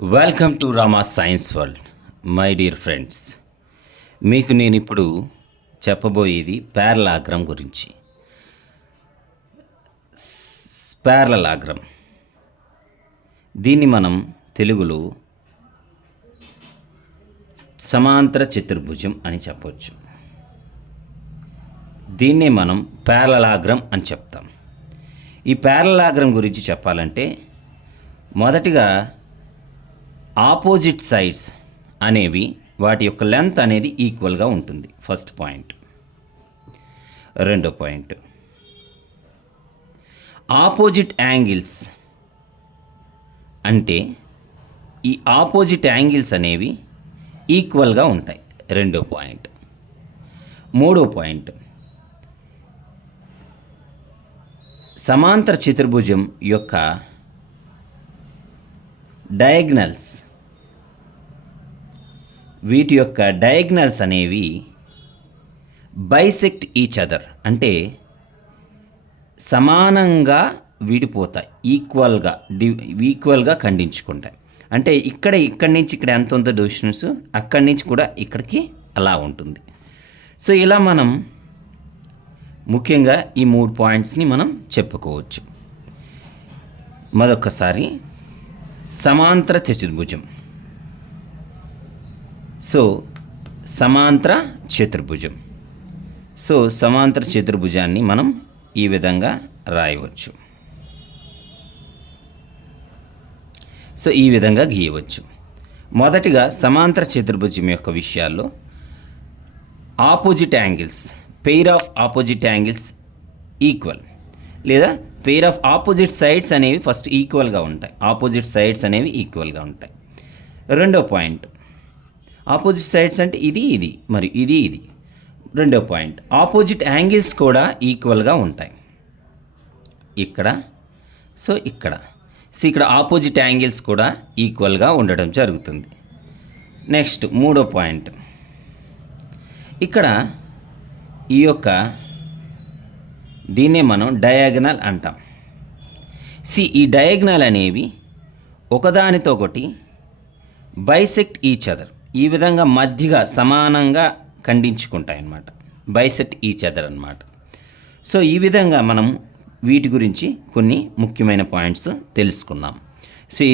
Welcome to Rama science world. My dear friends, మీకు నేను ఇప్పుడు చెప్పబోయేది పారలాగ్రామ్ గురించి. పారలాగ్రామ్ దీన్ని మనం తెలుగులో సమాంతర చతుర్భుజం అని చెప్పవచ్చు. దీన్నే మనం పారలాగ్రామ్ అని చెప్తాం. ఈ పారలాగ్రామ్ గురించి చెప్పాలంటే మొదటిగా ఆపోజిట్ సైడ్స్ అనేవి వాటి యొక్క లెంత్ అనేది ఈక్వల్గా ఉంటుంది. First point. రెండో పాయింట్, ఆపోజిట్ యాంగిల్స్ అంటే ఈ ఆపోజిట్ యాంగిల్స్ అనేవి ఈక్వల్గా ఉంటాయి. రెండో పాయింట్. మూడో పాయింట్, సమాంతర చతుర్భుజం యొక్క డయాగ్నల్స్, వీటి యొక్క డయాగ్నల్స్ అనేవి బైసెక్ట్ ఈచ్ అదర్ అంటే సమానంగా విడిపోతాయి, ఈక్వల్గా ఖండించుకుంటాయి. అంటే ఇక్కడి నుంచి ఇక్కడ ఎంత ఉందో డిస్టెన్స్, అక్కడి నుంచి కూడా ఇక్కడికి అలా ఉంటుంది. సో ఇలా మనం ముఖ్యంగా ఈ 3 పాయింట్స్ని మనం చెప్పుకోవచ్చు. మరొకసారి సమాంతర చతుర్భుజం. సమాంతర చతుర్భుజాన్ని మనం ఈ విధంగా రాయవచ్చు. ఈ విధంగా గీయవచ్చు. మొదటిగా సమాంతర చతుర్భుజం యొక్క విషయాల్లో opposite angles, pair of opposite angles equal లేదా పెయిర్ ఆఫ్ ఆపోజిట్ సైడ్స్ అనేవి ఫస్ట్ ఈక్వల్గా ఉంటాయి. రెండో పాయింట్, ఆపోజిట్ సైడ్స్ అంటే ఇది మరియు ఇది. రెండో పాయింట్, ఆపోజిట్ యాంగిల్స్ కూడా ఈక్వల్గా ఉంటాయి. ఇక్కడ ఆపోజిట్ యాంగిల్స్ కూడా ఈక్వల్గా ఉండడం జరుగుతుంది. నెక్స్ట్ మూడో పాయింట్, ఇక్కడ ఈ యొక్క దీన్నే మనం డయాగనల్ అంటాం. ఈ డయాగనల్ అనేవి ఒకదానితో ఒకటి బైసెక్ట్ ఈచ్ అదర్, ఈ విధంగా మధ్యగా సమానంగా ఖండించుకుంటాయి అన్నమాట. బైసెక్ట్ ఈచ్ అదర్ అన్నమాట. ఈ విధంగా మనం వీటి గురించి కొన్ని ముఖ్యమైన పాయింట్స్ తెలుసుకున్నాం.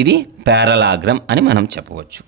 ఇది పారలాగ్రామ్ అని మనం చెప్పవచ్చు.